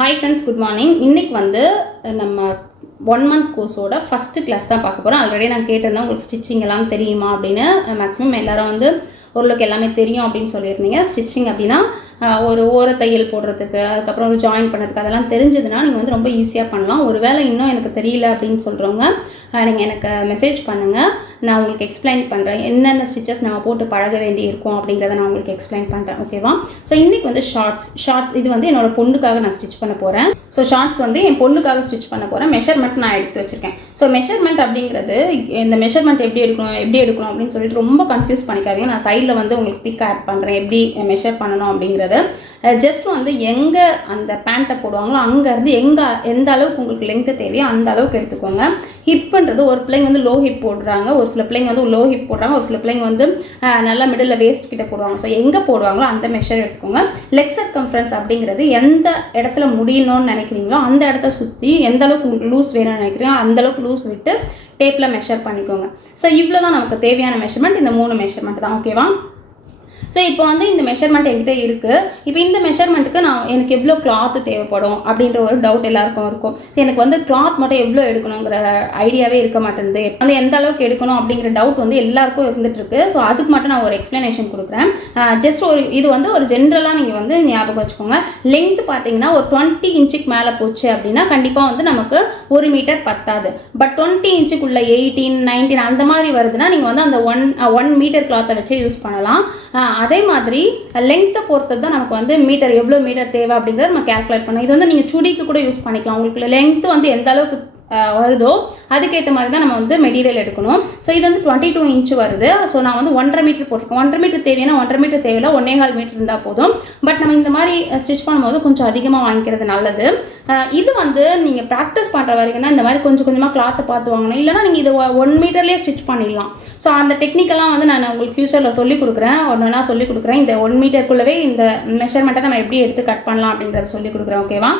Hi friends, good morning. இன்னைக்கு வந்து நம்ம 1 month கோர்ஸோட ஃபர்ஸ்ட் கிளாஸ் தான் பார்க்க போகிறோம். ஆல்ரெடி நான் கேட்டிருந்தேன் உங்களுக்கு ஸ்டிச்சிங் எல்லாம் தெரியுமா அப்படின்னு. மேக்ஸிமம் எல்லாரும் வந்து ஓரளவுக்கு எல்லாமே தெரியும் அப்படின்னு சொல்லியிருந்தீங்க. ஸ்டிச்சிங் அப்படின்னா ஒரு ஓர தையல் போடுறதுக்கு, அதுக்கப்புறம் ஒரு ஜாயின் பண்ணுறதுக்கு அதெல்லாம் தெரிஞ்சதுன்னா நீங்கள் வந்து ரொம்ப ஈஸியாக பண்ணலாம். ஒருவேளை இன்னும் எனக்கு தெரியல அப்படின்னு சொல்கிறவங்க நீங்கள் எனக்கு மெசேஜ் பண்ணுங்கள், நான் உங்களுக்கு எக்ஸ்பிளைன் பண்ணுறேன். என்னென்ன ஸ்டிச்சஸ் நம்ம போட்டு பழக வேண்டி இருக்கும் அப்படிங்கிறத நான் உங்களுக்கு எக்ஸ்பிளைன் பண்ணுறேன். ஓகேவா? ஸோ இன்றைக்கி வந்து ஷார்ட்ஸ் இது வந்து என்னோட பொண்ணுக்காக நான் ஸ்டிச் பண்ண போகிறேன். ஸோ ஷார்ட்ஸ் வந்து என் பொண்ணுக்காக ஸ்டிச் பண்ண போகிறேன். மெஷர்மெண்ட் நான் எடுத்து வச்சுருக்கேன். ஸோ மெஷர்மெண்ட் அப்படிங்கிறது இந்த மெஷர்மெண்ட் எப்படி எடுக்கணும் அப்படின்னு சொல்லிட்டு ரொம்ப கன்ஃபியூஸ் பண்ணிக்காதீங்க. நான் சைடில் வந்து உங்களுக்கு பிக் ஆட் பண்ணுறேன் எப்படி மெஷர் பண்ணணும் அப்படிங்கிறது. ஜஸ்ட் வந்து எங்கே அந்த பேண்ட்டை போடுவாங்களோ அங்கேருந்து எந்த அளவுக்கு உங்களுக்கு லென்த்து தேவையோ அந்த அளவுக்கு எடுத்துக்கோங்க. ஹிப்புன்றது ஒரு பிள்ளைங்க வந்து லோ ஹிப் போடுறாங்க, ஒரு சில பிள்ளைங்க வந்து லோ ஹிப் போடுறாங்க, ஒரு சில பிள்ளைங்க வந்து நல்லா மிடில் வேஸ்ட் கிட்ட போடுவாங்க. ஸோ எங்கே போடுவாங்களோ அந்த மெஷர் எடுத்துக்கோங்க. லெக் சர்கம்ஃபரன்ஸ் அப்படிங்கிறது எந்த இடத்துல முடியணும்னு நினைக்கிறீங்களோ அந்த இடத்த சுற்றி எந்த அளவுக்கு உங்களுக்கு லூஸ் வேணும்னு நினைக்கிறீங்களோ அந்த அளவுக்கு லூஸ் விட்டு டேப்பில் மெஷர் பண்ணிக்கோங்க. ஸோ இவ்வளோ தான் நமக்கு தேவையான மெஷர்மெண்ட். இந்த 3 மெஷர்மெண்ட் தான். ஓகேவா? ஸோ இப்போ வந்து இந்த மெஷர்மெண்ட் என்கிட்ட இருக்குது. இப்போ இந்த மெஷர்மெண்ட்டுக்கு எனக்கு எவ்வளோ கிளாத்து தேவைப்படும் அப்படின்ற ஒரு டவுட் எல்லாருக்கும் இருக்கும். எனக்கு வந்து கிளாத் மட்டும் எவ்வளோ எடுக்கணுங்கிற ஐடியாவே இருக்க மாட்டேங்குது. வந்து எந்த அளவுக்கு எடுக்கணும் அப்படிங்கிற டவுட் வந்து எல்லாருக்கும் இருந்துகிட்ருக்கு. ஸோ அதுக்கு மட்டும் நான் ஒரு எக்ஸ்ப்ளனேஷன் கொடுக்குறேன். ஜஸ்ட் இது வந்து ஒரு ஜென்ரலாக நீங்கள் வந்து ஞாபகம் வச்சுக்கோங்க. லென்த்து பார்த்தீங்கன்னா ஒரு 20 இன்ச்சுக்கு மேலே போச்சு அப்படின்னா கண்டிப்பாக வந்து நமக்கு 1 மீட்டர் பத்தாது. பட் 20 இன்ச்சுக்குள்ள 18, 19 அந்த மாதிரி வருதுன்னா நீங்கள் வந்து அந்த 1 மீட்டர் கிளாத்தை வச்சு யூஸ் பண்ணலாம். அதே மாதிரி லெங்த்தை பொறுத்தது தான் நமக்கு வந்து எவ்வளோ மீட்டர் தேவை அப்படிங்கிறத நம்ம கேல்குலேட் பண்ணலாம். இது வந்து நீங்கள் சுடிக்கு கூட யூஸ் பண்ணிக்கலாம். உங்களுக்கு லெங்த்து வந்து எந்த அளவுக்கு வருதோ அதுக்கேற்ற மாதிரி தான் நம்ம வந்து மெட்டீரியல் எடுக்கணும். ஸோ இது வந்து 22 இன்ச்சு வருது. ஸோ நான் வந்து 1.5 மீட்டர் போட்டிருக்கேன். 1.5 மீட்டர் தேவைன்னா 1.5 மீட்டர் தேவையில்லை, 1.25 மீட்டர் இருந்தால் போதும். பட் நம்ம இந்த மாதிரி ஸ்டிச் பண்ணும்போது கொஞ்சம் அதிகமாக வாங்கிக்கிறது நல்லது. இது வந்து நீங்கள் ப்ராக்டிஸ் பண்ணுற வரைக்கும் தான் இந்த மாதிரி கொஞ்சம் கொஞ்சமாக கிளாத்தை பார்த்து வாங்கணும். இல்லைனா நீங்கள் இது 1 மீட்டர்லேயே ஸ்டிச் பண்ணிடலாம். ஸோ அந்த டெக்னிக்கெல்லாம் வந்து நான் உங்களுக்கு ஃபியூச்சரில் சொல்லிக் கொடுக்குறேன். ஒன்றா சொல்லிக் கொடுக்குறேன். இந்த 1 மீட்டருக்குள்ளவே இந்த மெஷர்மெண்ட்டை நம்ம எப்படி எடுத்து கட் பண்ணலாம் அப்படின்றத சொல்லிக் கொடுக்குறேன். ஓகேவா?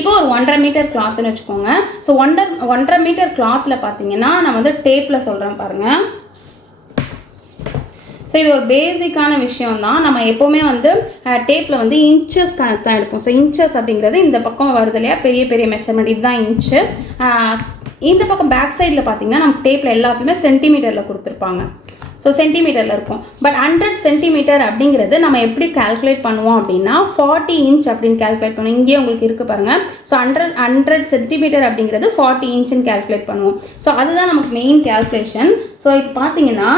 இப்போ ஒரு 1.5 மீட்டர் கிளாத்துன்னு வச்சுக்கோங்க. ஸோ 1.5 மீட்டர் கிளாத்தில் பார்த்தீங்கன்னா நான் வந்து டேப்பில் சொல்கிறேன் பாருங்கள். ஸோ இது ஒரு பேசிக்கான விஷயம் தான். நம்ம எப்போவுமே வந்து டேப்பில் வந்து இன்ச்சஸ் கணக்கு தான் எடுப்போம். ஸோ இன்ச்சஸ் அப்படிங்கிறது இந்த பக்கம் வருது இல்லையா, பெரிய பெரிய மெஷர்மெண்ட் இதுதான் இன்ச்சு. இந்த பக்கம் பேக் சைடில் பார்த்தீங்கன்னா நம்ம டேப்பில் எல்லாத்தையுமே சென்டிமீட்டரில் கொடுத்துருப்பாங்க. ஸோ சென்டிமீட்டரில் இருக்கும். பட் 100 சென்டிமீட்டர் அப்படிங்கிறது நம்ம எப்படி கால்குலேட் பண்ணுவோம் அப்படின்னா 40 இன்ச் அப்படின்னு கால்குலேட் பண்ணுவோம். இங்கேயே உங்களுக்கு இருக்குது பாருங்கள். ஸோ 100 சென்டிமீட்டர் அப்படிங்கிறது 40 இன்ச்சுன்னு கால்குலேட் பண்ணுவோம். ஸோ அதுதான் நமக்கு மெயின் கால்குலேஷன். ஸோ இப்போ பார்த்தீங்கன்னா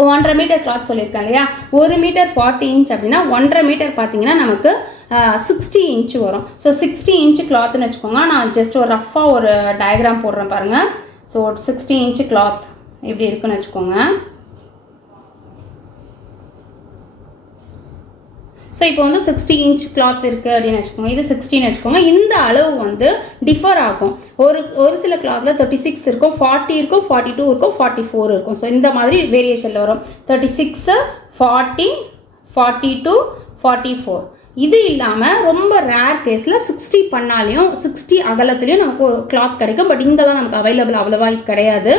1.5 மீட்டர் கிளாத் சொல்லியிருக்கேன் இல்லையா, 1 மீட்டர் 40 இன்ச் அப்படின்னா 1.5 மீட்டர் பார்த்தீங்கன்னா நமக்கு 60 இன்ச்சு வரும். ஸோ 60 இன்ச்சு கிளாத்துன்னு வச்சுக்கோங்க. நான் ஜஸ்ட் ஒரு ரஃபாக ஒரு டயக்ராம் போடுறேன் பாருங்கள். ஸோ 60 இன்ச்சு கிளாத் எப்படி இருக்குன்னு வச்சுக்கோங்க. ஸோ இப்போ வந்து 60 இன்ச் கிளாத் இருக்குது அப்படின்னு வச்சுக்கோங்க. இது 60ன்னு வச்சுக்கோங்க. இந்த அளவு வந்து டிஃபர் ஆகும். ஒரு சில கிளாத்தில் 36 இருக்கும், 40 இருக்கும், 42 இருக்கும், 44 இருக்கும். ஸோ இந்த மாதிரி வேரியேஷனில் வரும். 36, 40, 42, 44. இது இல்லாமல் ரொம்ப ரேர் கேஸில் 60 பண்ணாலையும் 60 அகலத்துலேயும் நமக்கு ஒரு கிளாத் கிடைக்கும். பட் இங்கெல்லாம் நமக்கு அவைலபிள் அவ்வளோவா கிடையாது.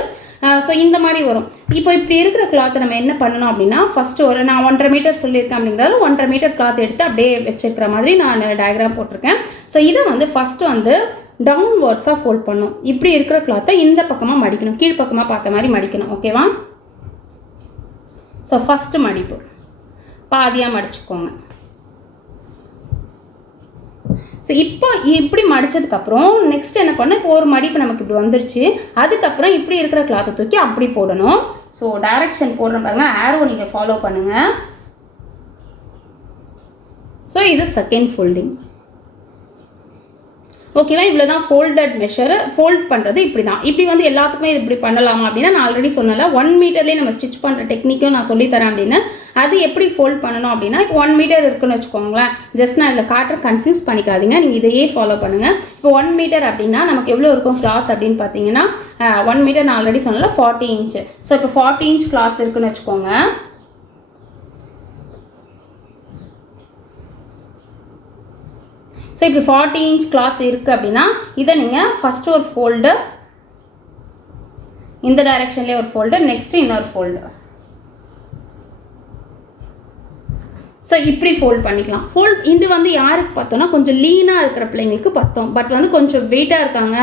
ஸோ இந்த மாதிரி வரும். இப்போ இப்படி இருக்கிற கிளாத்தை நம்ம என்ன பண்ணணும் அப்படின்னா ஃபஸ்ட்டு நான் 1.5 மீட்டர் சொல்லியிருக்கேன் அப்படிங்கிறது 1.5 மீட்டர் கிளாத் எடுத்து அப்படியே வச்சுருக்கிற மாதிரி நான் டயக்ராம் போட்டிருக்கேன். ஸோ இதை வந்து ஃபஸ்ட்டு வந்து டவுன்வர்ட்ஸாக ஃபோல்ட் பண்ணணும். இப்படி இருக்கிற கிளாத்தை இந்த பக்கமாக மடிக்கணும், கீழ்ப்பக்கமாக பார்த்த மாதிரி மடிக்கணும். ஓகேவா? ஸோ ஃபஸ்ட்டு மடிப்பு பாதியாக மடிச்சுக்கோங்க. ஸோ இப்போ இப்படி மடித்ததுக்கப்புறம் நெக்ஸ்ட் என்ன பண்ணணும், இப்போ ஒரு மடிப்பு நமக்கு இப்படி வந்துருச்சு. அதுக்கப்புறம் இப்படி இருக்கிற கிளாத்தை தூக்கி அப்படி போடணும். ஸோ டைரக்ஷன் போடுற பாருங்க, ஆரோ நீங்கள் ஃபாலோ பண்ணுங்கள். ஸோ இது செகண்ட் ஃபோல்டிங். ஓகேவா? இவ்வளோ தான் ஃபோல்டட் மெஷர். ஃபோல்ட் பண்ணுறது இப்படி தான். இப்படி வந்து எல்லாத்துக்குமே இது இப்படி பண்ணலாமா அப்படின்னா நான் ஆல்ரெடி சொன்னல 1 மீட்டர்லேயே நம்ம ஸ்டிச் பண்ணுற டெக்னிக்கும் நான் சொல்லித்தரேன் அப்படின்னு. அது எப்படி ஃபோல்ட் பண்ணணும் அப்படின்னா இப்போ 1 மீட்டர் இருக்குன்னு வச்சுக்கோங்களேன். ஜஸ்ட் நான் இதில் காட்டுற கன்ஃபியூஸ் பண்ணிக்காதீங்க, நீங்கள் இதையே ஃபாலோ பண்ணுங்கள். இப்போ 1 மீட்டர் அப்படின்னா நமக்கு எவ்வளோ இருக்கும் கிளாத் அப்படின்னு பார்த்தீங்கன்னா 1 மீட்டர் நான் ஆல்ரெடி சொன்னல 40 இன்ச்சு. ஸோ இப்போ 40 இன்ச் கிளாத் இருக்குன்னு வச்சுக்கோங்க. ஸோ இப்படி 40 இன்ச் கிளாத் இருக்குது அப்படின்னா இதை நீங்கள் ஃபஸ்ட்டு ஒரு ஃபோல்டு, இந்த டைரெக்ஷன்லேயே ஒரு ஃபோல்டு, நெக்ஸ்ட்டு இன்னொரு ஃபோல்டு. ஸோ இப்படி ஃபோல்ட் பண்ணிக்கலாம். இது வந்து யாருக்கு பார்த்தோன்னா கொஞ்சம் லீனாக இருக்கிற பிள்ளைங்களுக்கு பார்த்தோம். பட் வந்து கொஞ்சம் வெயிட்டாக இருக்காங்க,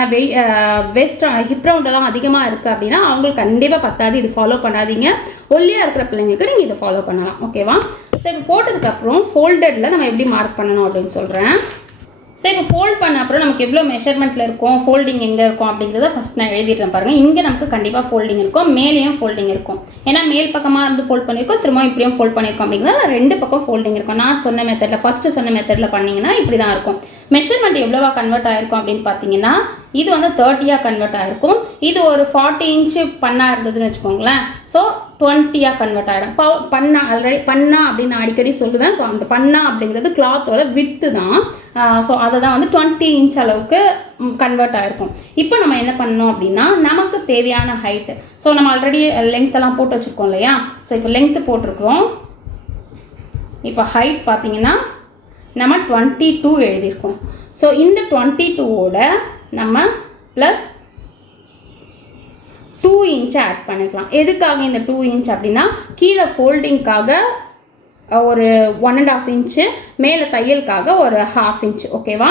வெஸ்ட் ஹிப் ரவுண்டெல்லாம் அதிகமாக இருக்குது அப்படின்னா அவங்களுக்கு கண்டிப்பாக பத்தாது. இது ஃபாலோ பண்ணாதீங்க. ஒல்லியாக இருக்கிற பிள்ளைங்களுக்கு நீங்கள் இதை ஃபாலோ பண்ணலாம். ஓகேவா? ஸோ இப்போ போட்டதுக்கப்புறம் ஃபோல்டடில் நம்ம எப்படி மார்க் பண்ணணும் அப்படின்னு சொல்கிறேன். சரி, இப்போ ஃபோல்ட் பண்ண அப்புறம் நமக்கு எவ்வளோ மெஷர்மெண்ட்டில் இருக்கும், ஃபோல்டிங் எங்கே இருக்கும் அப்படிங்கிறத ஃபஸ்ட் நான் எழுதிடுறேன் பாருங்கள். இங்கே நமக்கு கண்டிப்பாக ஃபோல்டிங் இருக்கும், மேலேயும் ஃபோல்டிங் இருக்கும். ஏன்னா மேல் பக்கமாக இருந்து ஃபோல்ட் பண்ணியிருக்கோம், திரும்ப இப்படியும் ஃபோல்ட் பண்ணியிருக்கோம் அப்படிங்கிறத 2 பக்கம் ஃபோல்டிங் இருக்கும். நான் சொன்ன மெத்தடில் ஃபஸ்ட்டு சொன்ன மெத்தடில் பண்ணிங்கன்னா இப்படி தான் இருக்கும். மெஷர்மெண்ட் எவ்வளோவா கன்வெர்ட் ஆகிருக்கும் அப்படின்னு பார்த்தீங்கன்னா இது வந்து 30 கன்வெர்ட் ஆகிருக்கும். இது ஒரு 40 இன்ச்சு பண்ணா இருந்ததுன்னு வச்சுக்கோங்களேன். ஸோ 20 கன்வெர்ட் ஆகிடும். பண்ணா ஆல்ரெடி பண்ணா அப்படின்னு நான் அடிக்கடி சொல்லுவேன். ஸோ அந்த பண்ணா அப்படிங்கிறது கிளாத்தோட வித்து தான். ஸோ அதை தான் வந்து 20 இன்ச் அளவுக்கு கன்வெர்ட் ஆகிருக்கும். இப்போ நம்ம என்ன பண்ணோம் அப்படின்னா நமக்கு தேவையான ஹைட்டு. ஸோ நம்ம ஆல்ரெடி லென்த்தெல்லாம் போட்டு வச்சுருக்கோம் இல்லையா? ஸோ இப்போ லென்த்து போட்டிருக்கிறோம். இப்போ ஹைட் பார்த்தீங்கன்னா நம்ம 22 எழுதியிருக்கோம். ஸோ இந்த 22ஓட நம்ம ப்ளஸ் 2 இன்ச்சை ஆட் பண்ணிக்கலாம். எதுக்காக இந்த 2 இன்ச் அப்படின்னா கீழே ஃபோல்டிங்காக ஒரு 1.5 இன்ச்சு, மேலே தையலுக்காக ஒரு 1/2 இன்ச். ஓகேவா?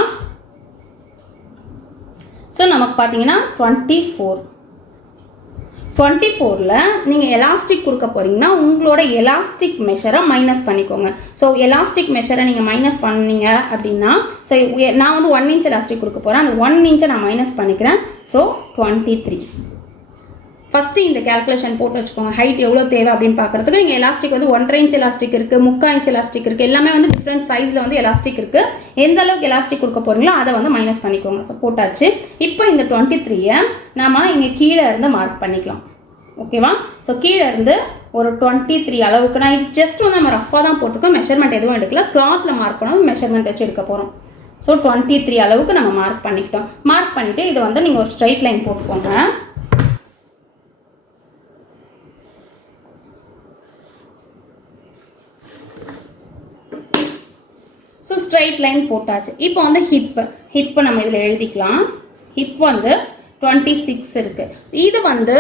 ஸோ நமக்கு பார்த்தீங்கன்னா 24ல் நீங்கள் எலாஸ்டிக் கொடுக்க போகிறீங்கன்னா உங்களோட எலாஸ்டிக் மெஷரை மைனஸ் பண்ணிக்கோங்க. ஸோ எலாஸ்டிக் மெஷரை நீங்கள் மைனஸ் பண்ணீங்க அப்படின்னா, ஸோ நான் வந்து 1 இன்ச் எலாஸ்டிக் கொடுக்க போகிறேன். அந்த 1 இன்ச்சை நான் மைனஸ் பண்ணிக்கிறேன். ஸோ 23. ஃபஸ்ட்டு இந்த கேல்குலேஷன் போட்டு வச்சுக்கோங்க. ஹைட் எவ்வளோ தேவை அப்படின்னு பார்க்குறதுக்கு நீங்கள் எலாஸ்டிக் வந்து 1.5 இன்ச் எலாஸ்டிக் இருக்குது, 3/4 இன்ச் எலாஸ்டிக் இருக்குது, எல்லாமே வந்து டிஃப்ரெண்ட் சைஸில் வந்து எலாஸ்டிக் இருக்குது. எந்த அளவுக்கு எலாஸ்டிக் கொடுக்க போகிறீங்களோ அதை வந்து மைனஸ் பண்ணிக்கோங்க. ஸோ போட்டாச்சு. இப்போ இந்த 23ஐ நம்ம இங்கே கீழே இருந்து மார்க் பண்ணிக்கலாம். ஓகேவா? ஸோ கீழே இருந்து ஒரு 23 அளவுக்கு நான் இது ஜஸ்ட் வந்து நம்ம ரஃபாக தான் போட்டுக்கோம், மெஷர்மெண்ட் எதுவும் எடுக்கல. கிளாத்தில் மார்க் பண்ணணும், மெஷர்மெண்ட் வச்சு எடுக்க போகிறோம். ஸோ 23 அளவுக்கு நம்ம மார்க் பண்ணிக்கிட்டோம். மார்க் பண்ணிவிட்டு இதை வந்து நீங்கள் ஒரு ஸ்ட்ரைட் லைன் போட்டுக்கோங்க. ஸோ ஸ்ட்ரைட் லைன் போட்டாச்சு. இப்போ வந்து ஹிப்பு நம்ம இதில் எழுதிக்கலாம். ஹிப் வந்து 26 இருக்குது. இது வந்து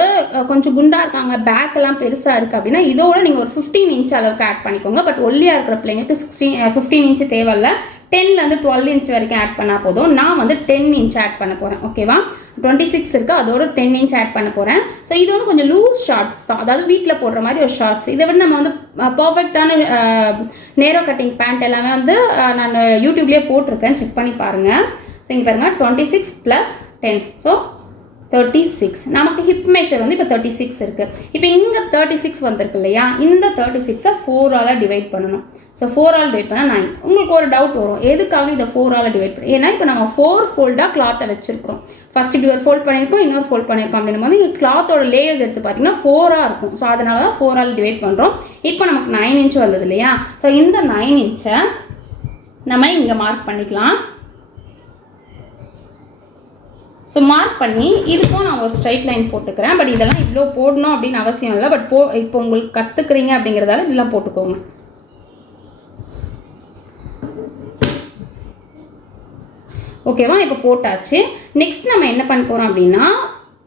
கொஞ்சம் குண்டாக இருக்காங்க, பேக்கெல்லாம் பெருசாக இருக்குது அப்படின்னா இதோட நீங்கள் ஒரு 15 இன்ச் அளவுக்கு ஆட் பண்ணிக்கோங்க. பட் ஒல்லியாக இருக்கிற பிள்ளைங்களுக்கு 15 இன்ச்சு தேவையில்லை. 10லேருந்து 12 இன்ச் வரைக்கும் ஆட் பண்ணால் போதும். நான் வந்து 10 இன்ச் ஆட் பண்ண போகிறேன். ஓகேவா? 26 இருக்குது, அதோட 10 இன்ச் ஆட் பண்ண போகிறேன். ஸோ இது வந்து கொஞ்சம் லூஸ் ஷார்ட்ஸ் தான், அதாவது வீட்டில் போடுற மாதிரி ஒரு ஷார்ட்ஸ். இதை விட நம்ம வந்து பர்ஃபெக்டான நேரோ கட்டிங் பேண்ட் எல்லாமே வந்து நான் யூடியூப்லேயே போட்டிருக்கேன், செக் பண்ணி பாருங்கள். ஸோ இங்கே பாருங்கள் 26 + 10 ஸோ 36. நமக்கு ஹிப் மெஷர் வந்து இப்போ 36 இருக்குது. இப்போ இங்கே 36 வந்திருக்கு இல்லையா? இந்த 36ஐ 4ஆல் டிவைட் பண்ணணும். ஸோ 4ஆல் டிவைட் பண்ணால் 9. உங்களுக்கு ஒரு டவுட் வரும், எதுக்காக இதை 4ஆல் டிவைட் பண்ணணும்? ஏன்னா இப்போ நம்ம 4 ஃபோல்டாக கிளாத்தை வச்சுருக்கோம். ஃபஸ்ட் இப்படி ஒரு ஃபோல்ட் பண்ணியிருக்கோம், இன்னொரு ஃபோல்ட் பண்ணியிருக்கோம் அப்படின்னும் போது இங்கே கிளாத்தோட லேயர்ஸ் எடுத்து பார்த்தீங்கன்னா 4ஆக இருக்கும். ஸோ அதனால தான் 4ஆல் டிவைட் பண்ணுறோம். இப்போ நமக்கு 9 இன்ச் வந்தது இல்லையா? ஸோ இந்த 9 இன்ச்சை நம்ம இங்கே மார்க் பண்ணிக்கலாம். ஸோ மார்க் பண்ணி இதுக்கும் நான் ஒரு ஸ்ட்ரைட் லைன் போட்டுக்கிறேன். பட் இதெல்லாம் இவ்வளோ போடணும் அப்படின்னு அவசியம் இல்லை. பட் இப்போ உங்களுக்கு கற்றுக்குறீங்க அப்படிங்கிறதால இதெல்லாம் போட்டுக்கோங்க. ஓகேவா? இப்போ போட்டாச்சு. நெக்ஸ்ட் நம்ம என்ன பண்ண போகிறோம் அப்படின்னா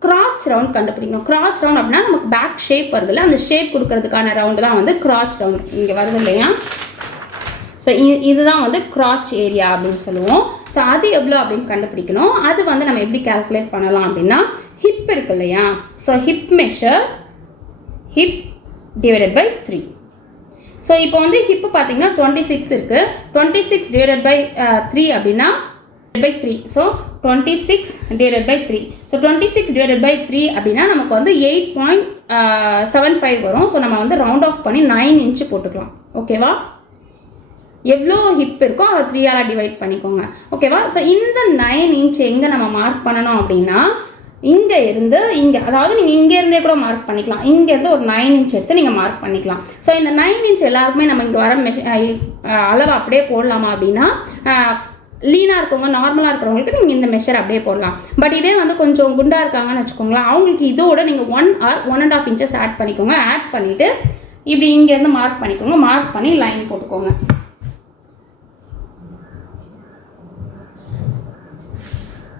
கிராச் ரவுண்ட் கண்டுபிடிக்கணும். கிராச் ரவுண்ட் அப்படின்னா நமக்கு பேக் ஷேப் வருது இல்லை, அந்த ஷேப் கொடுக்கறதுக்கான ரவுண்டு தான் வந்து கிராச் ரவுண்ட். இங்கே வருது இல்லையா? ஸோ இதுதான் வந்து கிராச் ஏரியா அப்படின்னு சொல்லுவோம். ஸோ அது எவ்வளோ அப்படின்னு கண்டுபிடிக்கணும். அது வந்து நம்ம எப்படி கால்குலேட் பண்ணலாம் அப்படின்னா ஹிப் இருக்கு இல்லையா? So hip measure hip divided by 3. So இப்போ வந்து ஹிப்பு பார்த்தீங்கன்னா 26 இருக்குது. 26 டிவைடட் பை 3 அப்படின்னா by 3. So 26 divided by 3. So 26 divided by 3 அப்படின்னா நமக்கு வந்து 8.75 வரும். ஸோ நம்ம வந்து ரவுண்ட் ஆஃப் பண்ணி 9 இன்ச்சு போட்டுக்கலாம். ஓகேவா? எவ்வளோ ஹிப் இருக்கோ அதை 3ஆல் டிவைட் பண்ணிக்கோங்க. ஓகேவா? ஸோ இந்த 9 இன்ச் எங்கே நம்ம மார்க் பண்ணணும் அப்படின்னா இங்கே இருந்து இங்கே, அதாவது நீங்கள் இங்கேருந்தே கூட மார்க் பண்ணிக்கலாம். இங்கேருந்து ஒரு 9 இன்ச் எடுத்து நீங்கள் மார்க் பண்ணிக்கலாம். ஸோ இந்த 9 இன்ச் எல்லாருக்குமே நம்ம இங்கே வர அளவு அப்படியே போடலாமா அப்படின்னா லீனாக இருக்கவங்க, நார்மலாக இருக்கிறவங்களுக்கு நீங்கள் இந்த மெஷர் அப்படியே போடலாம். பட் இதே வந்து கொஞ்சம் குண்டாக இருக்காங்கன்னு வச்சுக்கோங்களேன், அவங்களுக்கு இதோட நீங்கள் 1 or 1.5 இன்ச்சஸ் ஆட் பண்ணிக்கோங்க. ஆட் பண்ணிவிட்டு இப்படி இங்கேருந்து மார்க் பண்ணிக்கோங்க. மார்க் பண்ணி லைன் போட்டுக்கோங்க.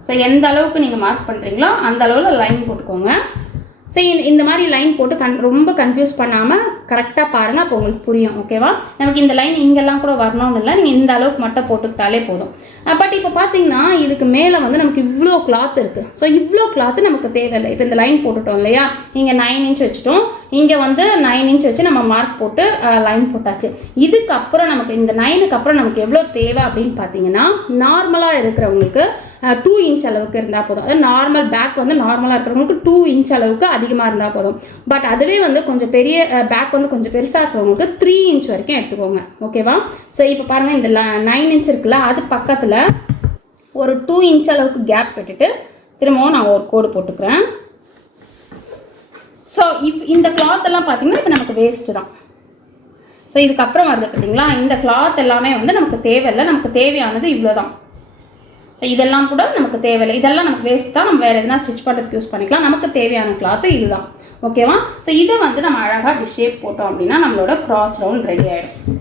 ஸோ எந்த அளவுக்கு நீங்கள் மார்க் பண்ணுறீங்களோ அந்த அளவில் லைன் போட்டுக்கோங்க. ஸோ இந்த மாதிரி லைன் போட்டு ரொம்ப கன்ஃபியூஸ் பண்ணாமல் கரெக்டாக பாருங்கள், அப்போ உங்களுக்கு புரியும். ஓகேவா? நமக்கு இந்த லைன் இங்கெல்லாம் கூட வரணும்னு இல்லை, நீங்கள் இந்த அளவுக்கு மட்டும் போட்டுக்கிட்டாலே போதும். பட் இப்போ பார்த்தீங்கன்னா இதுக்கு மேலே வந்து நமக்கு இவ்வளோ கிளாத் இருக்குது. ஸோ இவ்வளோ கிளாத்து நமக்கு தேவையில்லை. இப்போ இந்த லைன் போட்டுட்டோம் இல்லையா, இங்கே 9 இன்ச் வச்சுட்டோம், இங்கே வந்து 9 இன்ச் வச்சு நம்ம மார்க் போட்டு லைன் போட்டாச்சு. இதுக்கப்புறம் நமக்கு இந்த 9க்கு அப்புறம் நமக்கு எவ்வளோ தேவை அப்படின்னு பார்த்தீங்கன்னா, நார்மலாக இருக்கிறவங்களுக்கு 2 இன்ச் அளவுக்கு இருந்தால் போதும். அதாவது நார்மல் பேக் வந்து நார்மலாக இருக்கிறவங்களுக்கு 2 இன்ச் அளவுக்கு அதிகமாக இருந்தால் போதும். பட் அதுவே வந்து கொஞ்சம் பெரிய பேக் வந்து கொஞ்சம் பெருசாக இருக்கிறவங்களுக்கு 3 இன்ச் வரைக்கும் எடுத்துக்கோங்க. ஓகேவா? ஸோ இப்போ பாருங்கள், இந்த 9 இன்ச் இருக்குல்ல, அது பக்கத்தில் ஒரு 2 இன்ச் அளவுக்கு கேப் விட்டுட்டு திரும்பவும் நான் ஒரு கோடு போட்டுக்கிறேன். ஸோ இந்த கிளாத் எல்லாம் பார்த்தீங்கன்னா இப்போ நமக்கு வேஸ்ட்டு தான். ஸோ இதுக்கப்புறம் வருது பார்த்தீங்களா, இந்த கிளாத் எல்லாமே வந்து நமக்கு தேவையில்லை, நமக்கு தேவையானது இவ்வளோ தான். ஸோ இதெல்லாம் கூட நமக்கு தேவையில்லை, இதெல்லாம் நமக்கு வேஸ்ட் தான், நம்ம வேறு எதுனா ஸ்டிச் பண்ணுறதுக்கு யூஸ் பண்ணிக்கலாம். நமக்கு தேவையான கிளாத்து இதுதான். ஓகேவா? ஸோ இதை வந்து நம்ம அழகாக இப்படி ஷேப் போட்டோம் அப்படின்னா நம்மளோட கிராச் ரவுண்ட் ரெடி ஆகிடும்.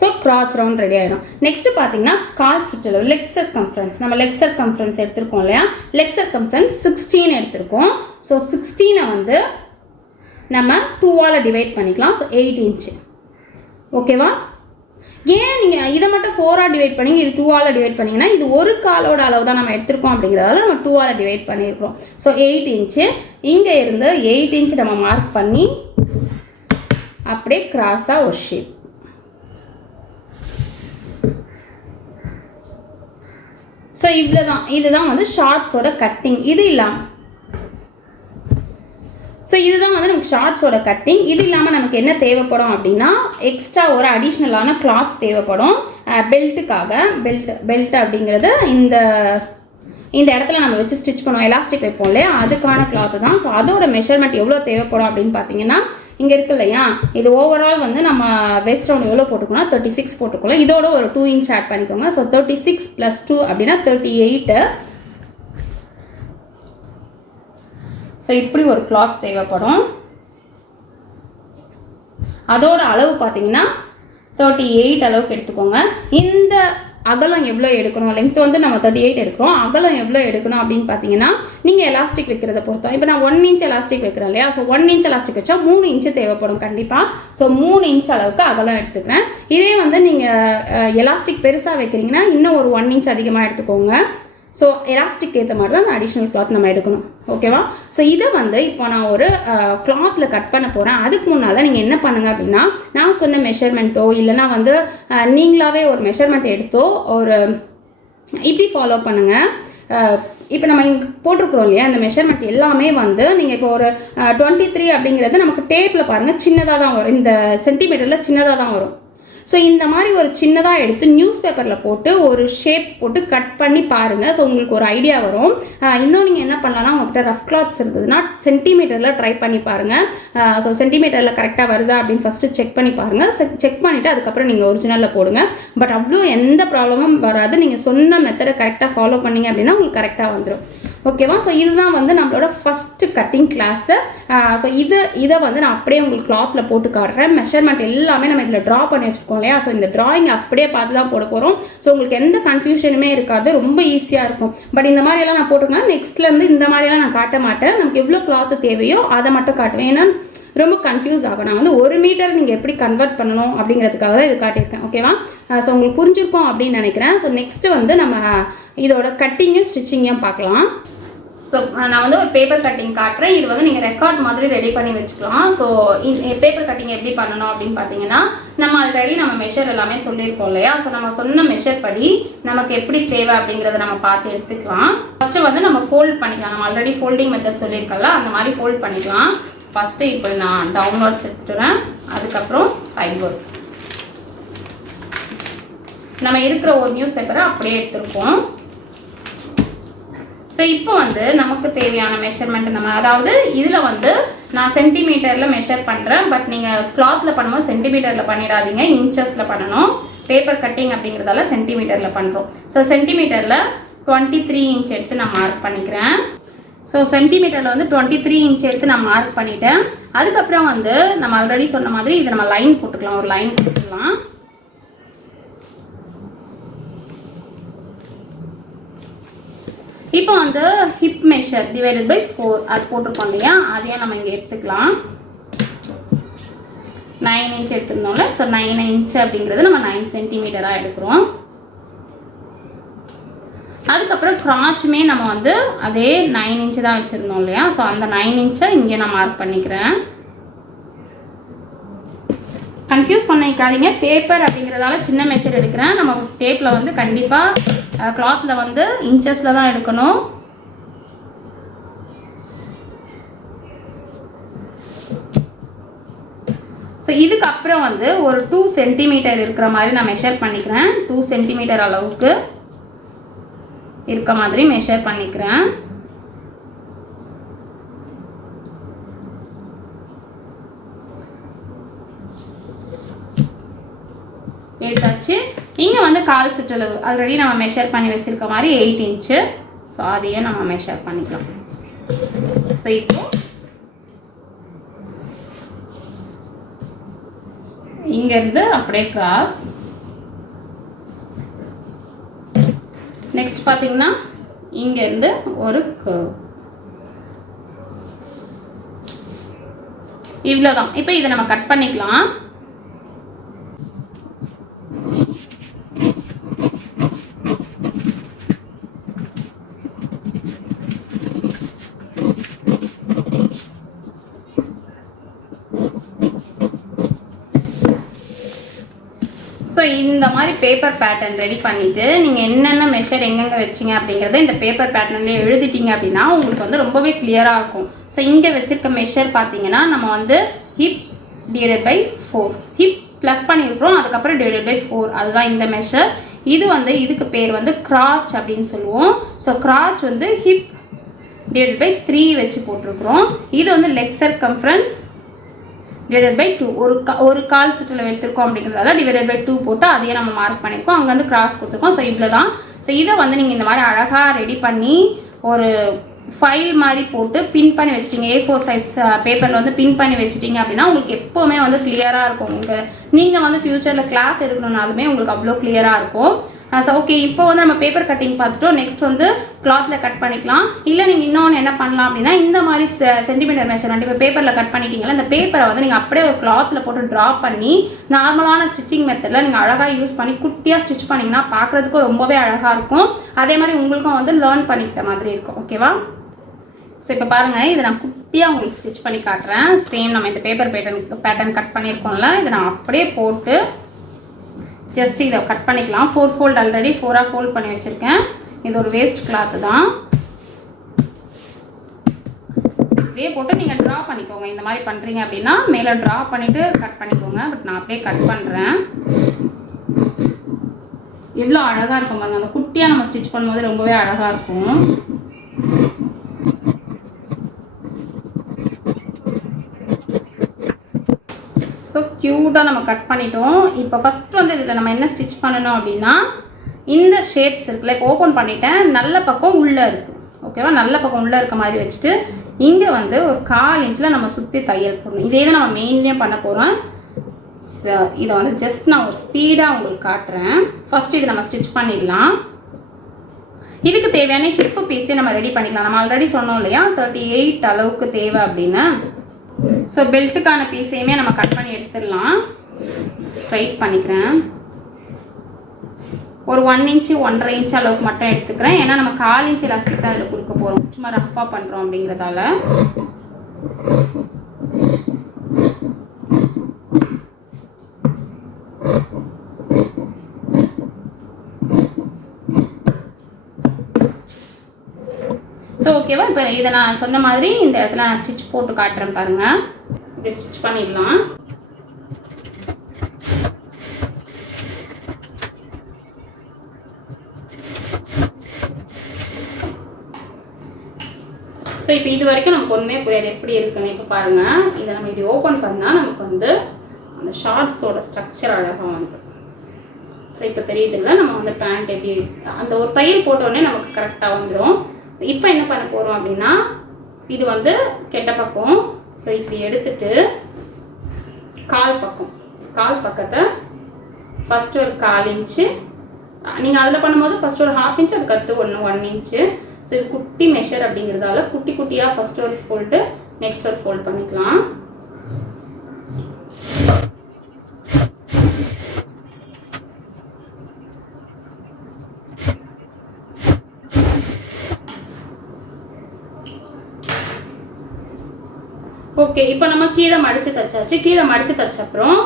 ஸோ கிராச் ரவுண்ட் ரெடி ஆகிடும். நெக்ஸ்ட்டு பார்த்தீங்கன்னா கால் சுற்றளவு, லெக் சர்கம்ஃபரன்ஸ். நம்ம லெக் சர்கம்ஃபரன்ஸ் எடுத்திருக்கோம் இல்லையா, லெக் சர்கம்ஃபரன்ஸ் 16 எடுத்திருக்கோம். ஸோ 16 வந்து நம்ம 2ஆல் டிவைட் பண்ணிக்கலாம். So 8 inch. ஓகேவா? ஏன் நீங்கள் இதை மட்டும் 4ஆல் டிவைட் பண்ணிங்க, இது 2ஆல் டிவைட் பண்ணிங்கன்னா இது ஒரு காலோட அளவு தான் நம்ம எடுத்திருக்கோம், அப்படிங்கிறதால நம்ம 2ஆல் டிவைட் பண்ணியிருக்கிறோம். So 8 inch. இங்கே இருந்து 8 இன்ச் நம்ம மார்க் பண்ணி அப்படியே கிராஸாக ஒரு ஷேப். ஸோ இவ்வளோதான், இதுதான் வந்து ஷார்ட்ஸோட கட்டிங். இது இல்லாமல் ஸோ இதுதான் வந்து நமக்கு ஷார்ட்ஸோட கட்டிங். இது இல்லாமல் நமக்கு என்ன தேவைப்படும் அப்படின்னா, எக்ஸ்ட்ரா ஒரு அடிஷ்னலான கிளாத் தேவைப்படும் பெல்ட்டுக்காக. பெல்ட் அப்படிங்கிறது இந்த இடத்துல நம்ம வச்சு ஸ்டிச் பண்ணுவோம், எலாஸ்டிக் வைப்போம் இல்லையா, அதுக்கான கிளாத்து தான். ஸோ அதோட மெஷர்மெண்ட் எவ்வளோ தேவைப்படும் அப்படின்னு பார்த்தீங்கன்னா, இங்கே இருக்கு இல்லையா, இது ஓவரால் வந்து நம்ம வெஸ்ட் ரவுண்ட் எவ்வளோ போட்டுக்கணும், 36 போட்டுக்கலாம். இதோட ஒரு 2 இன்ச் ஆட் பண்ணிக்கோங்க. ஸோ 36 + 2 அப்படின்னா 38. ஸோ இப்படி ஒரு கிளாத் தேவைப்படும். அதோட அளவு பார்த்தீங்கன்னா 38 அளவுக்கு எடுத்துக்கோங்க. இந்த அகலம் எவ்வளோ எடுக்கணும், லென்த் வந்து நம்ம 38 எடுக்கிறோம், அகலம் எவ்வளோ எடுக்கணும் அப்படின்னு பார்த்தீங்கன்னா, நீங்கள் எலாஸ்டிக் வைக்கிறத பொறுத்தோம். இப்போ நான் 1 இன்ச் எலாஸ்டிக் வைக்கிறேன் இல்லையா, ஸோ 1 இன்ச் எலாஸ்டிக் வச்சா 3 இன்ச்சு தேவைப்படும் கண்டிப்பாக. ஸோ 3 இன்ச் அளவுக்கு அகலம் எடுத்துக்கிறேன். இதே வந்து நீங்கள் எலாஸ்டிக் பெருசாக வைக்கிறீங்கன்னா இன்னும் ஒரு 1 இன்ச் அதிகமாக எடுத்துக்கோங்க. ஸோ எலாஸ்டிக் ஏற்ற மாதிரி தான் அந்த அடிஷ்னல் கிளாத் நம்ம எடுக்கணும். ஓகேவா? ஸோ இதை வந்து இப்போ நான் ஒரு கிளாத்தில் கட் பண்ண போகிறேன். அதுக்கு முன்னால் நீங்கள் என்ன பண்ணுங்கள் அப்படின்னா, நான் சொன்ன மெஷர்மெண்ட்டோ இல்லைனா வந்து நீங்களாகவே ஒரு மெஷர்மெண்ட் எடுத்தோ ஒரு இப்படி ஃபாலோ பண்ணுங்கள். இப்போ நம்ம இங்கே போட்டிருக்கிறோம் இல்லையா, இந்த மெஷர்மெண்ட் எல்லாமே வந்து நீங்கள் இப்போ ஒரு 23 அப்படிங்கிறது நமக்கு டேப்பில் பாருங்கள் சின்னதாக தான் வரும், இந்த சென்டிமீட்டரில் சின்னதாக தான் வரும். ஸோ இந்த மாதிரி ஒரு சின்னதாக எடுத்து நியூஸ் பேப்பரில் போட்டு ஒரு ஷேப் போட்டு கட் பண்ணி பாருங்கள். ஸோ உங்களுக்கு ஒரு ஐடியா வரும். இன்னும் நீங்கள் என்ன பண்ணலாம்னா, உங்கள்கிட்ட ரஃப் கிளாத்ஸ் இருந்ததுன்னா சென்டிமீட்டரில் ட்ரை பண்ணி பாருங்கள். ஸோ சென்டிமீட்டரில் கரெக்டாக வருதா அப்படின்னு ஃபஸ்ட்டு செக் பண்ணி பாருங்கள். செக் பண்ணிவிட்டு அதுக்கப்புறம் நீங்கள் ஒரிஜினலில் போடுங்க. பட் அவ்வளோ எந்த ப்ராப்ளமும் வராது. நீங்கள் சொன்ன மெத்தடை கரெக்டாக ஃபாலோ பண்ணிங்க அப்படின்னா உங்களுக்கு கரெக்டாக வந்துடும். ஓகேவா? ஸோ இதுதான் வந்து நம்மளோட ஃபஸ்ட்டு கட்டிங் கிளாஸு. ஸோ இதை வந்து நான் அப்படியே உங்களுக்கு கிளாத்தில் போட்டு காட்டுறேன். மெஷர்மெண்ட் எல்லாமே நம்ம இதில் ட்ரா பண்ணி வச்சுருக்கோம் இல்லையா, ஸோ இந்த ட்ராயிங் அப்படியே பார்த்து தான் போட போகிறோம். ஸோ உங்களுக்கு எந்த கன்ஃபியூஷனுமே இருக்காது, ரொம்ப ஈஸியாக இருக்கும். பட் இந்த மாதிரியெல்லாம் நான் போட்டுருக்கேன். நெக்ஸ்ட்லேருந்து இந்த மாதிரியெல்லாம் நான் காட்ட மாட்டேன். நமக்கு எவ்வளோ கிளாத்து தேவையோ அதை மட்டும் காட்டுவேன். ஏன்னா ரொம்ப கன்ஃபியூஸ் ஆகும். நான் வந்து 1 மீட்டர் நீங்கள் எப்படி கன்வெர்ட் பண்ணணும் அப்படிங்கிறதுக்காக தான் இது காட்டியிருக்கேன். ஓகேவா? ஸோ உங்களுக்கு புரிஞ்சிருக்கும் அப்படின்னு நினைக்கிறேன். ஸோ நெக்ஸ்ட்டு வந்து நம்ம இதோட கட்டிங்கும் ஸ்டிச்சிங்கையும் பார்க்கலாம். ஸோ நான் வந்து ஒரு பேப்பர் கட்டிங் காட்டுறேன். இது வந்து நீங்கள் ரெக்கார்ட் மாதிரி ரெடி பண்ணி வச்சுக்கலாம். ஸோ பேப்பர் கட்டிங் எப்படி பண்ணணும் அப்படின்னு பார்த்தீங்கன்னா, நம்ம ஆல்ரெடி நம்ம மெஷர் எல்லாமே சொல்லியிருக்கோம் இல்லையா, ஸோ நம்ம சொன்ன மெஷர் படி நமக்கு எப்படி தேவை அப்படிங்கிறத நம்ம பார்த்து எடுத்துக்கலாம். ஃபஸ்ட்டு வந்து நம்ம ஃபோல்ட் பண்ணிக்கலாம். நம்ம ஆல்ரெடி ஃபோல்டிங் மெத்தட் சொல்லியிருக்கோம்ல, அந்த மாதிரி ஃபோல்ட் பண்ணிக்கலாம். ஃபஸ்ட்டு இப்போ நான் டவுன்வர்ட்ஸ் எடுத்துகிறேன், அதுக்கப்புறம் சைட்வர்ட்ஸ். நம்ம இருக்கிற ஒரு நியூஸ் பேப்பரை அப்படியே எடுத்துருக்கோம். ஸோ இப்போ வந்து நமக்கு தேவையான மெஷர்மெண்ட் நம்ம, அதாவது இதில் வந்து நான் சென்டிமீட்டரில் மெஷர் பண்ணுறேன். பட் நீங்கள் கிளாத்தில் பண்ணும்போது சென்டிமீட்டரில் பண்ணிடாதீங்க, இன்ச்சஸில் பண்ணணும். பேப்பர் கட்டிங் அப்படிங்கிறதால சென்டிமீட்டரில் பண்ணுறோம். ஸோ சென்டிமீட்டரில் 23 இன்ச் எடுத்து நான் மார்க் பண்ணிக்கிறேன். ஸோ சென்டிமீட்டரில் வந்து 23 இன்ச் எடுத்து நான் மார்க் பண்ணிட்டேன். அதுக்கப்புறம் வந்து நம்ம ஆல்ரெடி சொன்ன மாதிரி இதை நம்ம லைன் போட்டுக்கலாம், ஒரு லைன் போட்டுக்கலாம். இப்போ வந்து ஹிப் மெஷர் டிவைடட் பை 4 அது போட்டிருக்கோம் இல்லையா, அதையும் நம்ம இங்கே எடுத்துக்கலாம். 9 இன்ச் எடுத்துருந்தோம்ல. ஸோ 9 இன்ச் அப்படிங்கிறது நம்ம 9 சென்டிமீட்டராக எடுக்கிறோம். அதுக்கப்புறம் கிராச்சுமே நம்ம வந்து அதே 9 இன்ச்சு தான் வச்சுருந்தோம் இல்லையா. ஸோ அந்த 9 இன்ச்சை இங்கே நான் மார்க் பண்ணிக்கிறேன். கன்ஃபியூஸ் பண்ணிக்காதீங்க, பேப்பர் அப்படிங்கிறதால சின்ன மெஷர் எடுக்கிறேன். நம்ம டேப்பில் வந்து கண்டிப்பாக கிளாத்தில் வந்து இன்ச்சஸில் தான் எடுக்கணும். ஸோ இதுக்கப்புறம் வந்து ஒரு 2 சென்டிமீட்டர் இருக்கிற மாதிரி நான் மெஷர் பண்ணிக்கிறேன். 2 சென்டிமீட்டர் அளவுக்கு இருக்க மாதிரி மெஷர் பண்ணிக்கிறேன். எடுத்தாச்சு. இங்கே வந்து கால் சுற்றளவு ஆல்ரெடி நம்ம மெஷர் பண்ணி வச்சுருக்க மாதிரி 8 இன்ச்சு. ஸோ அதையே நம்ம மெஷர் பண்ணிக்கலாம். ஸோ இப்போ இங்கேருந்து அப்படியே கிராஸ். நெக்ஸ்ட் பார்த்தீங்கன்னா இங்கேருந்து ஒரு கர்வ். இவ்வளோதான். இப்போ இதை நம்ம கட் பண்ணிக்கலாம். ஸோ இந்த மாதிரி பேப்பர் பேட்டர்ன் ரெடி பண்ணிவிட்டு நீங்கள் என்னென்ன மெஷர் எங்கெங்கே வச்சிங்க அப்படிங்கிறத இந்த பேப்பர் பேட்டர்ன்லேயே எழுதிட்டீங்க அப்படின்னா உங்களுக்கு வந்து ரொம்பவே கிளியராக இருக்கும். ஸோ இங்கே வச்சுருக்க மெஷர் பார்த்தீங்கன்னா நம்ம வந்து hip divided by 4, hip plus பண்ணியிருக்கிறோம், அதுக்கப்புறம் டிவைடட் பை 4, அதுதான் இந்த மெஷர். இது வந்து இதுக்கு பேர் வந்து கிராச் அப்படின்னு சொல்லுவோம். ஸோ கிராச் வந்து ஹிப் டிவைடட் பை 3 வச்சு போட்டிருக்கிறோம். இது வந்து லெக் சர்கம்ஃபரன்ஸ் டிவைடட் பை 2, ஒரு கால் சுற்றளவு எடுத்துருக்கோம் அப்படிங்கிறதால டிவைடட் பை 2 போட்டு அதையே நம்ம மார்க் பண்ணியிருக்கோம். அங்கே வந்து கிராஸ் கொடுத்துருக்கோம். ஸோ இவ்வளோ தான். ஸோ இதை வந்து நீங்கள் இந்த மாதிரி அழகாக ரெடி பண்ணி ஒரு ஃபைல் மாதிரி போட்டு பின் பண்ணி வச்சிட்டிங்க. A4 சைஸ் பேப்பரில் வந்து பின் பண்ணி வச்சிட்டிங்க அப்படின்னா உங்களுக்கு எப்போவுமே வந்து கிளியராக இருக்கும். நீங்கள் வந்து ஃப்யூச்சரில் கிளாஸ் எடுக்கணுன்னாலுமே உங்களுக்கு அவ்வளோ கிளியராக இருக்கும். ஸோ ஓகே, இப்போ வந்து நம்ம பேப்பர் கட்டிங் பார்த்துட்டோம். நெக்ஸ்ட் வந்து கிளாத்தில் கட் பண்ணிக்கலாம். இல்லை நீங்கள் இன்னொன்று என்ன பண்ணலாம் அப்படின்னா இந்த மாதிரி சென்டிமீட்டர் மெஷர்மெண்ட் இப்போ பேப்பரில் கட் பண்ணிட்டீங்களா, இந்த பேப்பரை வந்து நீங்கள் அப்படியே ஒரு கிளாத்தில் போட்டு ட்ரா பண்ணி நார்மலான ஸ்டிச்சிங் மெத்தடில் நீங்கள் அழகாக யூஸ் பண்ணி குட்டியாக ஸ்டிச் பண்ணிங்கன்னா பார்க்குறதுக்கும் ரொம்பவே அழகாக இருக்கும். அதே மாதிரி உங்களுக்கும் வந்து லேர்ன் பண்ணிக்கிட்ட மாதிரி இருக்கும். ஓகேவா? ஸோ இப்போ பாருங்கள், இதை நான் குட்டியாக உங்களுக்கு ஸ்டிச் பண்ணி காட்டுறேன். சேம் நம்ம இந்த பேப்பர் பேட்டர்ன் கட் பண்ணியிருக்கோம்ல, இதை நான் அப்படியே போட்டு ஜஸ்ட் இதை கட் பண்ணிக்கலாம். 4 ஃபோல்ட் ஆல்ரெடி 4ஆக ஃபோல்ட் பண்ணி வச்சுருக்கேன். இது ஒரு வேஸ்ட் கிளாத்து தான். இப்படியே போட்டு நீங்கள் ட்ரா பண்ணிக்கோங்க. இந்த மாதிரி பண்ணுறீங்க அப்படின்னா மேலே ட்ரா பண்ணிவிட்டு கட் பண்ணிக்கோங்க. பட் நான் அப்படியே கட் பண்ணுறேன். எவ்வளோ அழகாக இருக்கும் பாருங்கள். அந்த குட்டியாக நம்ம ஸ்டிச் பண்ணும்போது ரொம்பவே அழகாக இருக்கும். ஸோ க்யூட்டாக நம்ம கட் பண்ணிட்டோம். இப்போ ஃபஸ்ட் வந்து இதில் நம்ம என்ன ஸ்டிச் பண்ணணும் அப்படின்னா இந்த ஷேப்ஸ் இருக்குல்ல, இப்போ ஓப்பன் பண்ணிட்டேன். நல்ல பக்கம் உள்ளே இருக்குது. ஓகேவா? நல்ல பக்கம் உள்ளே இருக்க மாதிரி வச்சுட்டு இங்கே வந்து ஒரு 1/4 இன்ச்சில் நம்ம சுற்றி தையல் போடணும். இதே தான் நம்ம மெயின்லேயும் பண்ண போகிறோம். இதை வந்து ஜஸ்ட் நான் ஒரு ஸ்பீடாக உங்களுக்கு காட்டுறேன். ஃபஸ்ட்டு இதை நம்ம ஸ்டிச் பண்ணிடலாம். இதுக்கு தேவையான ஹிப்பு பீஸே நம்ம ரெடி பண்ணிக்கலாம். நம்ம ஆல்ரெடி சொன்னோம் இல்லையா 38 அளவுக்கு தேவை அப்படின்னு. ஸோ பெல்ட்டுக்கான பீஸையுமே நம்ம கட் பண்ணி எடுத்துடலாம். ஸ்ட்ரைட் பண்ணிக்கிறேன். ஒரு 1 இன்ச்சு 1.5 இன்ச் அளவுக்கு மட்டும் எடுத்துக்கிறேன். ஏன்னா நம்ம 1/4 இன்ச் எலாஸ்டிக் தான் அதில் கொடுக்க போகிறோம். சும்மா ரஃப்பாக பண்ணுறோம் அப்படிங்கிறதால. ஸோ ஓகேவா? இப்போ இதை நான் சொன்ன மாதிரி இந்த இடத்துல நான் ஸ்டிச் போட்டு காட்டுறேன் பாருங்கள். இப்படி ஸ்டிச் பண்ணிடலாம். ஸோ இப்போ இது வரைக்கும் நமக்கு ஒன்றுமே புரியாது எப்படி இருக்குன்னு. இப்போ பாருங்கள், இதை நம்ம இப்படி ஓப்பன் பண்ணால் நமக்கு வந்து அந்த ஷார்ட்ஸோட ஸ்ட்ரக்சர் அழகாக வந்துடும். ஸோ இப்போ தெரியுதுல்ல, நம்ம வந்து பேண்ட் எப்படி அந்த ஒரு தையல் போட்டோடனே நமக்கு கரெக்டாக வந்துடும். இப்போ என்ன பண்ண போகிறோம் அப்படின்னா இது வந்து கெட்ட பக்கம். ஸோ இப்படி எடுத்துட்டு கால் பக்கத்தை ஃபஸ்ட்டு ஒரு 1/4 இன்ச்சு, நீங்கள் அதில் பண்ணும்போது ஃபஸ்ட்டு ஒரு 1/2 இன்ச், அதுக்கடுத்து 1 இன்ச்சு. ஸோ இது குட்டி மெஷர் அப்படிங்கிறதால குட்டி குட்டியாக ஃபஸ்ட்டு ஒரு ஃபோல்டு, நெக்ஸ்ட் ஒரு ஃபோல்ட் பண்ணிக்கலாம். ஓகே, இப்போ நம்ம கீழே மடித்து தைச்சாச்சு. கீழே மடித்து தைச்ச அப்புறம்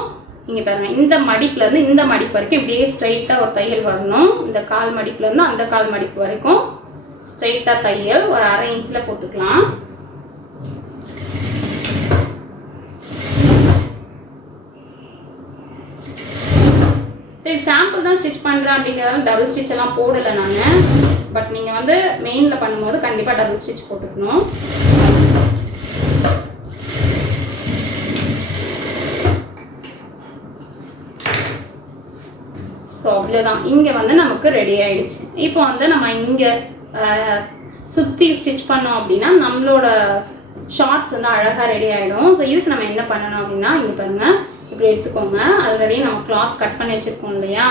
இங்கே பாருங்கள், இந்த மடிப்புலேருந்து இந்த மடிப்பு வரைக்கும் இப்படியே ஸ்ட்ரைட்டாக ஒரு தையல் வரணும். இந்த கால் மடிப்புலேருந்து அந்த கால் மடிப்பு வரைக்கும் ஸ்ட்ரைட்டாக தையல் ஒரு 1/2 இன்ச்சில் போட்டுக்கலாம். சரி, சாம்பிள் தான் ஸ்டிச் பண்ணுறேன் அப்படிங்கிறதால டபுள் ஸ்டிச் எல்லாம் போடலை நான். பட் நீங்கள் வந்து மெயினில் பண்ணும்போது கண்டிப்பாக டபுள் ஸ்டிச் போட்டுக்கணும். ஸோ அவ்வளோதான், இங்கே வந்து நமக்கு ரெடி ஆகிடுச்சு. இப்போ வந்து நம்ம இங்கே சுற்றி ஸ்டிச் பண்ணோம் அப்படின்னா நம்மளோட ஷார்ட்ஸ் வந்து அழகாக ரெடி ஆகிடும். ஸோ இதுக்கு நம்ம என்ன பண்ணணும் அப்படின்னா, இங்கே பாருங்கள், இப்படி எடுத்துக்கோங்க. ஆல்ரெடி நம்ம கிளாத் கட் பண்ணி வச்சுருக்கோம் இல்லையா?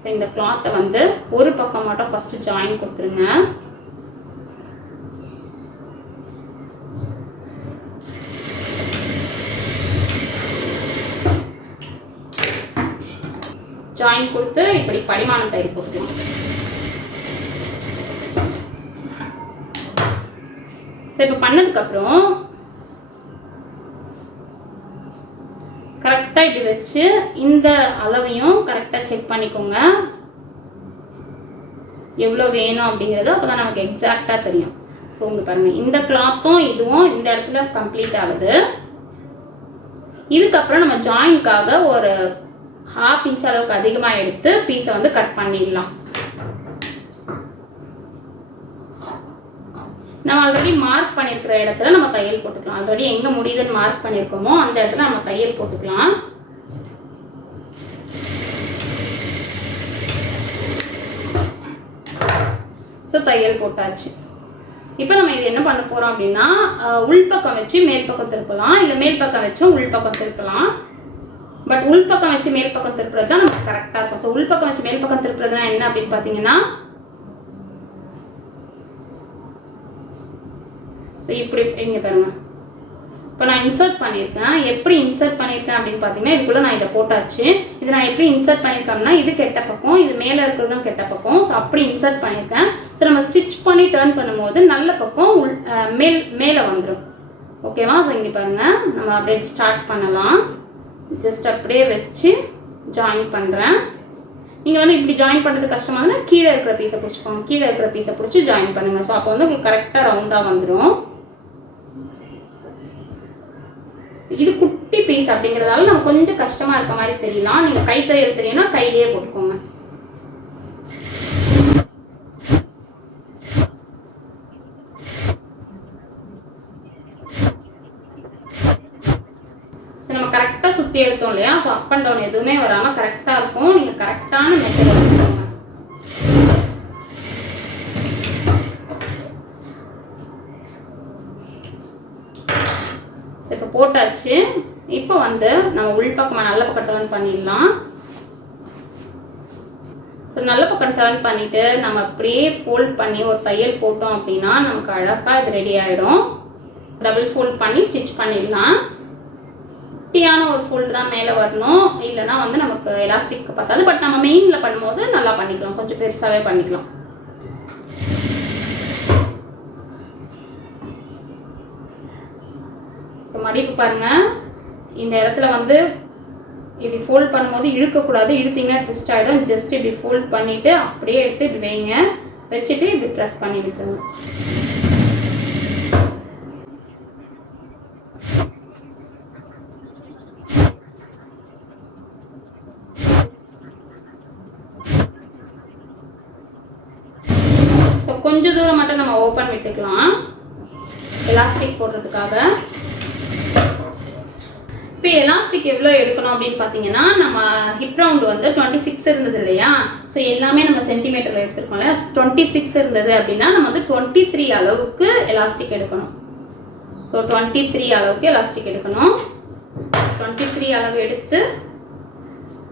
ஸோ இந்த கிளாத்தை வந்து ஒரு பக்கம் மட்டும் ஃபஸ்ட்டு ஜாயின் கொடுத்துருங்க. ஜாயின் கொடுத்து இப்படி படிமானம் தையல் போட்டுக்கலாம். சரி, இப்போ பண்ணதுக்கப்புறம் கரெக்டாக இப்படி வச்சு இந்த அளவையும் கரெக்டாக செக் பண்ணிக்கோங்க, எவ்வளோ வேணும் அப்படிங்கிறது. அப்போ தான் நமக்கு எக்ஸாக்டாக தெரியும். ஸோ இங்கே பாருங்கள், இந்த கிளாத்தும் இதுவும் இந்த இடத்துல கம்ப்ளீட் ஆகுது. இதுக்கப்புறம் நம்ம ஜாயின்காக ஒரு 1/2 இன்ச் அளவுக்கு அதிகமாக எடுத்து பீஸை வந்து கட் பண்ணிடலாம். நம்ம ஆல்ரெடி மார்க் பண்ணியிருக்கிற இடத்துல நம்ம தையல் போட்டுக்கலாம். ஆல்ரெடி எங்கே முடியுதுன்னு மார்க் பண்ணியிருக்கோமோ அந்த இடத்துல நம்ம தையல் போட்டுக்கலாம். ஸோ தையல் போட்டாச்சு. இப்போ நம்ம இது என்ன பண்ண போகிறோம் அப்படின்னா, உள்பக்கம் வச்சு மேல் பக்கம் திருப்பலாம், இல்லை மேல் பக்கம் வச்சு உள்பக்கம் திருப்பலாம். பட் உள்பக்கம் வச்சு மேல் பக்கம் திருப்புறது தான் நமக்கு கரெக்டாக இருக்கும். ஸோ உள்பக்கம் வச்சு மேல் பக்கம் திருப்புறதுனா என்ன அப்படின்னு பார்த்தீங்கன்னா, ஸோ இப்படி இங்கே பாருங்க, இப்போ நான் இன்சர்ட் பண்ணியிருக்கேன். எப்படி இன்சர்ட் பண்ணியிருக்கேன் அப்படின்னு பார்த்தீங்கன்னா, இதுக்குள்ளே நான் இதை போட்டாச்சு. இது நான் எப்படி இன்சர்ட் பண்ணியிருக்கேன்னா, இது கெட்ட பக்கம், இது மேலே இருக்கிறதும் கெட்ட பக்கம். ஸோ அப்படி இன்சர்ட் பண்ணியிருக்கேன். ஸோ நம்ம ஸ்டிச் பண்ணி டர்ன் பண்ணும்போது நல்ல பக்கம் மேலே வந்துடும். ஓகேவா? ஸோ இங்கே பாருங்கள், நம்ம அப்படியே ஸ்டார்ட் பண்ணலாம். ஜஸ்ட் அப்படியே வச்சு ஜாயின் பண்ணுறேன். நீங்கள் வந்து இப்படி ஜாயின் பண்ணுறது கஷ்டமாக இருந்தால் கீழே இருக்கிற பீஸை பிடிச்சிக்கோங்க. கீழே இருக்கிற பீஸை பிடிச்சி ஜாயின் பண்ணுங்கள். ஸோ அப்போ வந்து உங்களுக்கு கரெக்டாக ரவுண்டாக வந்துடும். இது குட்டி பீஸ் அப்படிங்கிறதால நம்ம கொஞ்சம் கஷ்டமாக இருக்க மாதிரி தெரியலாம். நீங்கள் கை தையல் தெரியும்னா கையிலேயே போட்டுக்கோங்க. நம்ம கரெக்டாக சுற்றி எடுத்தோம் இல்லையா? ஸோ அப் அண்ட் டவுன் எதுவுமே வராமல் கரெக்டாக இருக்கும். நீங்கள் கரெக்டான மெஷர் எடுத்துக்கோங்க. ஸோ இப்போ போட்டாச்சு. இப்போ வந்து நம்ம உள்பக்கமாக நல்ல பக்கம் டர்ன் பண்ணிடலாம். ஸோ நல்ல பக்கம் டர்ன் பண்ணிவிட்டு நம்ம அப்படியே ஃபோல்ட் பண்ணி ஒரு தையல் போட்டோம் அப்படின்னா நமக்கு அழகாக இது ரெடி ஆகிடும். டபுள் ஃபோல்ட் பண்ணி ஸ்டிச் பண்ணிடலாம். குட்டியான ஒரு ஃபோல்டு தான் மேலே வரணும், இல்லைனா வந்து நமக்கு எலாஸ்டிக் பார்த்தாது. பட் நம்ம மெயினில் பண்ணும்போது நல்லா பண்ணிக்கலாம், கொஞ்சம் பெருசாகவே பண்ணிக்கலாம். ஸோ மடிப்பு பாருங்கள், இந்த இடத்துல வந்து இப்படி ஃபோல்ட் பண்ணும்போது இழுக்கக்கூடாது. இழுத்தீங்கன்னா ட்விஸ்ட் ஆகிடும். ஜஸ்ட் இப்படி ஃபோல்ட் பண்ணிவிட்டு அப்படியே எடுத்து இப்படி வைங்க. வச்சுட்டு இப்படி ப்ரெஸ் பண்ணி விட்டுருங்க. ஸோ கொஞ்சம் தூரம் மட்டும் நம்ம ஓப்பன் விட்டுக்கலாம் எலாஸ்டிக் போடுறதுக்காக. இப்போ எலாஸ்டிக் எவ்வளோ எடுக்கணும் அப்படின்னு பார்த்தீங்கன்னா, நம்ம ஹிப் ரவுண்டு வந்து 26 இருந்தது இல்லையா? ஸோ எல்லாமே நம்ம சென்டிமீட்டரில் எடுத்துருக்கோம்ல. 26 இருந்தது அப்படின்னா நம்ம வந்து 23 அளவுக்கு எலாஸ்டிக் எடுக்கணும். ஸோ 23 அளவுக்கு எலாஸ்டிக் எடுக்கணும். 23 அளவு எடுத்து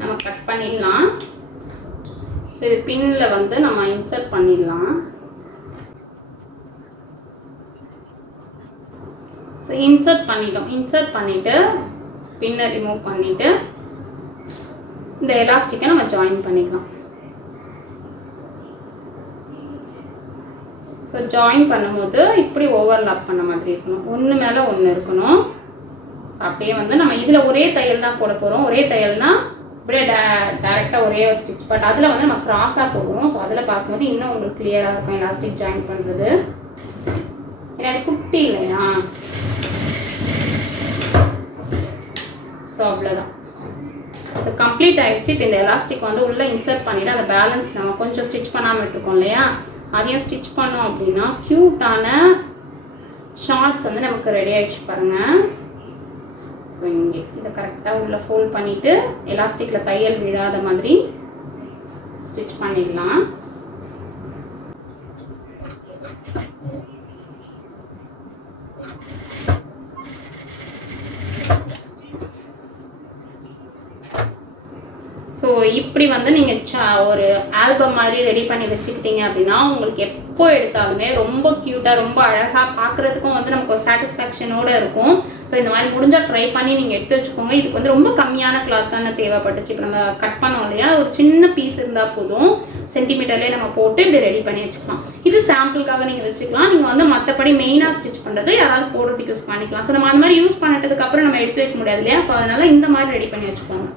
நம்ம கட் பண்ணிடலாம். ஸோ இது பின்னில் வந்து நம்ம இன்சர்ட் பண்ணிடலாம். ஸோ இன்சர்ட் பண்ணிட்டோம். இன்சர்ட் பண்ணிவிட்டு பின்னை ரிமூவ் பண்ணிவிட்டு இந்த எலாஸ்டிக்கை நம்ம ஜாயின் பண்ணிக்கலாம். ஸோ ஜாயின் பண்ணும்போது இப்படி ஓவர்லாப் பண்ண மாதிரி இருக்கணும். ஒன்று மேலே ஒன்று இருக்கணும். ஸோ அப்படியே வந்து நம்ம இதில் ஒரே தையல் தான் போட போகிறோம். ஒரே தையல்னா அப்படியே டேரெக்டாக ஒரே ஸ்டிச். பட் அதில் வந்து நம்ம கிராஸாக போடுவோம். ஸோ அதில் பார்க்கும்போது இன்னும் உங்களுக்கு கிளியராக இருக்கும் எலாஸ்டிக் ஜாயின் பண்ணுறது. ஏன்னா அது குட்டி இல்லையா? ஸோ அவ்வளோதான். ஸோ கம்ப்ளீட் ஆகிடுச்சு. இப்போ இந்த எலாஸ்டிக் வந்து உள்ளே இன்சர்ட் பண்ணிவிட்டு அந்த பேலன்ஸ் நம்ம கொஞ்சம் ஸ்டிச் பண்ணாமல் விட்டுருக்கோம் இல்லையா, அதையும் ஸ்டிச் பண்ணோம் அப்படின்னா க்யூட்டான ஷார்ட்ஸ் வந்து நமக்கு ரெடி ஆகிடுச்சு பாருங்கள். ஸோ இங்கே இதை கரெக்டாக உள்ளே ஃபோல்ட் பண்ணிவிட்டு எலாஸ்டிக்கில் தையல் விழாத மாதிரி ஸ்டிச் பண்ணிடலாம். ஸோ இப்படி வந்து நீங்கள் ஒரு ஆல்பம் மாதிரி ரெடி பண்ணி வச்சுக்கிட்டீங்க அப்படின்னா உங்களுக்கு எப்போ எடுத்தாலுமே ரொம்ப க்யூட்டாக ரொம்ப அழகாக பார்க்குறதுக்கும் வந்து நமக்கு ஒரு சாட்டிஸ்ஃபேக்ஷனோடு இருக்கும். ஸோ இந்த மாதிரி முடிஞ்சால் ட்ரை பண்ணி நீங்கள் எடுத்து வச்சுக்கோங்க. இதுக்கு வந்து ரொம்ப கம்மியான கிளாத் தானே தேவைப்பட்டுச்சு. இப்போ நம்ம கட் பண்ணோம் இல்லையா, ஒரு சின்ன பீஸ் இருந்தால் போதும், சென்டிமீட்டர்லேயே நம்ம போட்டு இப்படி ரெடி பண்ணி வச்சுக்கலாம். இது சாம்பிளுக்காக நீங்கள் வச்சுக்கலாம். நீங்கள் வந்து மற்றபடி மெயினாக ஸ்டிச் பண்ணுறது யாராவது போடுறதுக்கு யூஸ் பண்ணிக்கலாம். ஸோ நம்ம அந்த மாதிரி யூஸ் பண்ணிட்டதுக்கப்புறம் நம்ம எடுத்து வைக்க முடியாது இல்லையா, ஸோ அதனால் இந்த மாதிரி ரெடி பண்ணி வச்சுக்கோங்க.